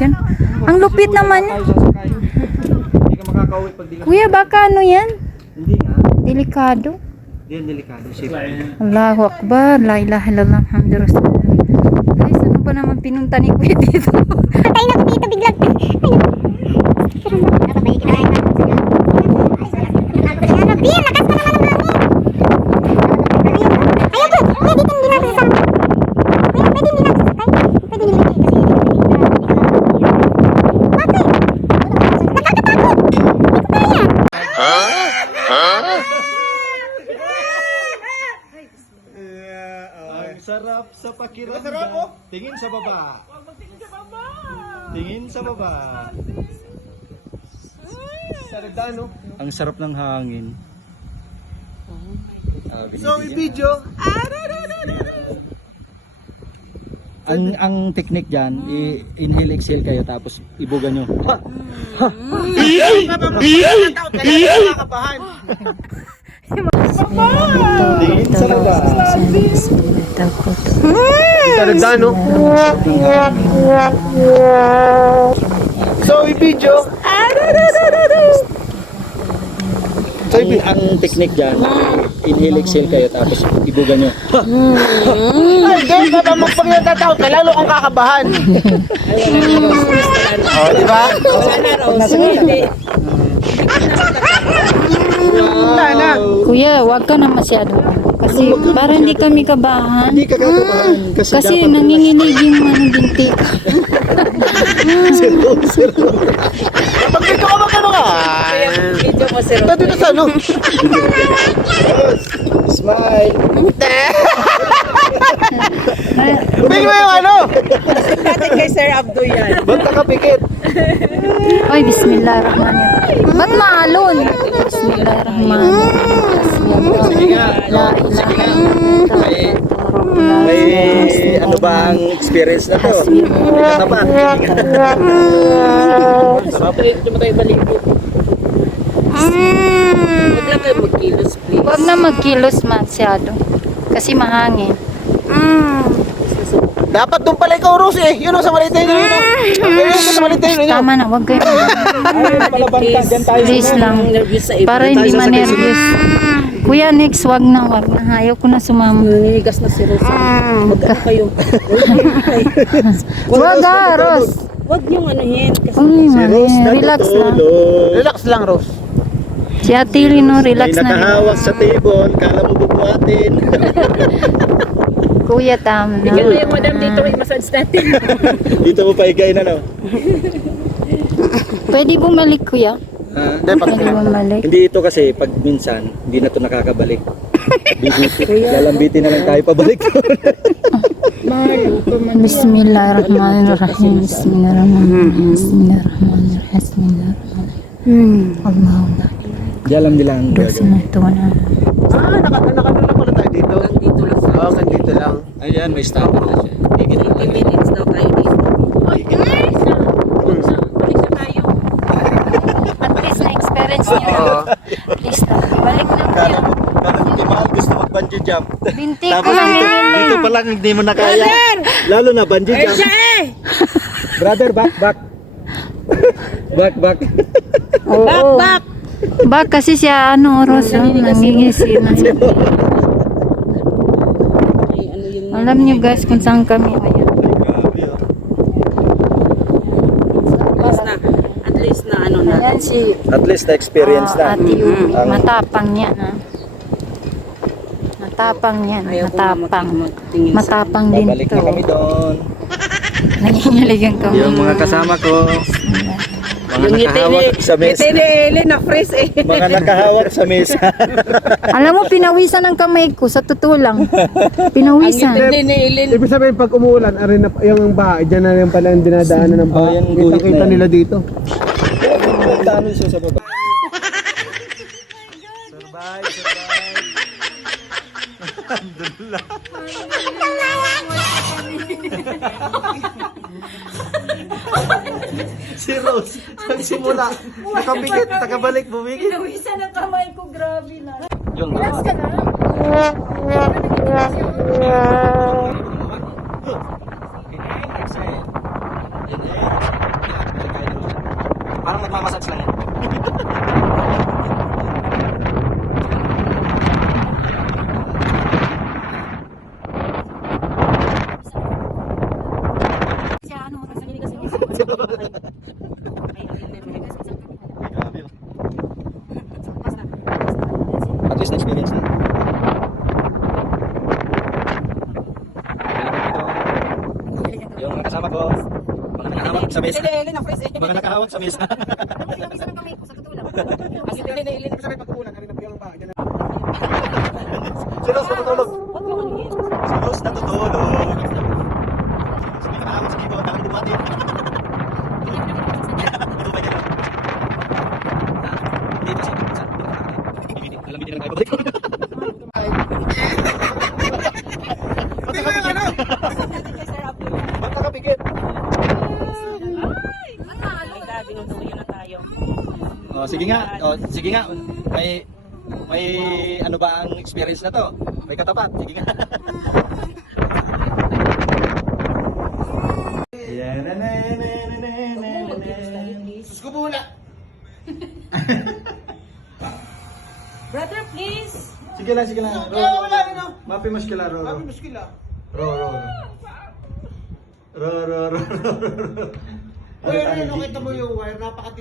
dyan. Ang lupit naman. Hindi ka makakauwi pag di ka. Kuya, baka ano yan? Hindi nga. Delikado. Hindi yan delikado. Safe. Allahu Akbar. La ilaha illallah. Muhammadur Rasulullah. Guys, ano ba naman pinunta ni Kuya dito? Ay, naku, dito biglang. Ay, naku. Bien, lakas pa naman ang hangin. Ayaw po, kuya, dito hindi natin sasama. Kuya, pwede hindi natin sasakay. Pwede hindi natin kasi. Bakit? Nakakatakot. Hindi ko kaya. Ang sarap sa pakiramdam. Sarap oh. Tingin sa baba. Tingin sa baba. Ang sarap ng hangin. So, i-video. Ang technique diyan, inhale exhale kayo tapos ibugan nyo. Tingin sa baba. Sarap no? So, i-video. So, ang technique dyan, inhale, exhale kayo, tapos ibugan nyo. Ay, hindi. Kapag magpagkatatakot ka, lalo kang kakabahan. O, di ba? Kuya, wag ka na masyado. Kasi para hindi kami kabahan. Hindi ka kakabahan. Kasi nanginginig yung binti. Kapag dito ka magkano ka? Video mo si Ito dito sa ano? Smile. Tingin mo yung ano? natin kay Sir Abdo yan. Ba't nakapikit? Ay, bismillahirrahmanirrahim. Ba't maalon? Bismillahirrahmanirrahim. La ilaha May ano ba ang experience na to? Hindi ka tapat. Huwag lang kayo magkilos, please. Huwag na magkilos masyado. Kasi mahangin. Dapat doon pala ikaw, Rose eh. Yun o, sa maliit na yun. Yun o, sa maliit na yun. Tama na, huwag kayo. Please lang. Para hindi ma-nervous. Kuya, next, wag na. Ayaw ko na sumama. Naninigas na si Rose. Mag-ano kayo? Wag ah, Ros. Huwag yung anuhin. Kasi Relax lang. Relax lang, Rose. Si Ate Lino, relax May na. nakahawak sa table, kala mo bubuhatin. Kuya, tama na. bigyan mo yung madam dito, may massage natin. Dito mo paigay na, no? Pwede bumalik, kuya. Ha? Pwede bumalik. Hindi ito kasi pag minsan, hindi na ito nakakabalik. Lalambitin na lang tayo pabalik. Bismillahirrahmanirrahim. Bismillahirrahmanirrahim. Bismillahirrahmanirrahim. Bismillahirrahmanirrahim. Allahumma. Alam nila ang Dosi gagawin. na ito na. Nakadala pala tayo dito. Dito lang sa Oo, dito lang. Ayan, may standard na siya. Higit na 20 minutes daw tayo dito. Ay, guys! Balik na tayo. At least na-experience niyo na. Please na. Balik na Kala kuya. mo kay Mahal gusto mag-bungee jump. Binti ko Tapos lang. dito pa lang hindi mo na kaya. Lalo na bungee jump. Brother, back. Back. Oo. Back! Bak kasi siya Ros, nangingisi na. Ay, ano yung... Alam niyo guys kung saan kami ngayon. At least na ano na. Ayan si At least na experience na. Ate Yu. Ang- Matapang yan ha. Matapang yan. Ayaw ko Matapang. magtingin sa... Matapang din Babalik to. na kami doon. Nangingilig kami. Yung mga kasama ko, mga Yung ngiti nakahawak sa mesa. ni Ellen na fresh eh. Mga nakahawak sa mesa. Alam mo, pinawisan ang kamay ko. Sa totoo lang. Ang Pinawisan. ngiti ni Ellen. Ibig sabihin, pag umuulan, arin na yung bahay, dyan na rin pala yung dinadaanan ng bahay. Oh, yung guhit na Kita yan. nila dito. Dami siya sa baba. Si Rose, nagsimula. Nakapikit, nakabalik, bumigit. Pinawisan ang kamay ko. Grabe na. Yung relax ka na. Parang nagmamassage lang yan. At least na-experience na. Yung mga kasama ko, mga nakahawak sa mesa. Mga nakahawak sa mesa. Silos natutulog. Silos natutulog. Sabi nakahawak sa keyboard, dahil dumati. Ito ba yan? Dito siya. Alam hindi na tayo babalik. Ba't nakapikit? Oh, sige nga. Oh, sige nga. May ano ba ang experience na to? May katapat. Sige nga. Sus ko muna. Brother, please. Sige lang, sige lang. Wala rin ako. Mapi muskila, ro. Sabi muskila. Ro. Uy, ano, kita mo yung wire, napaka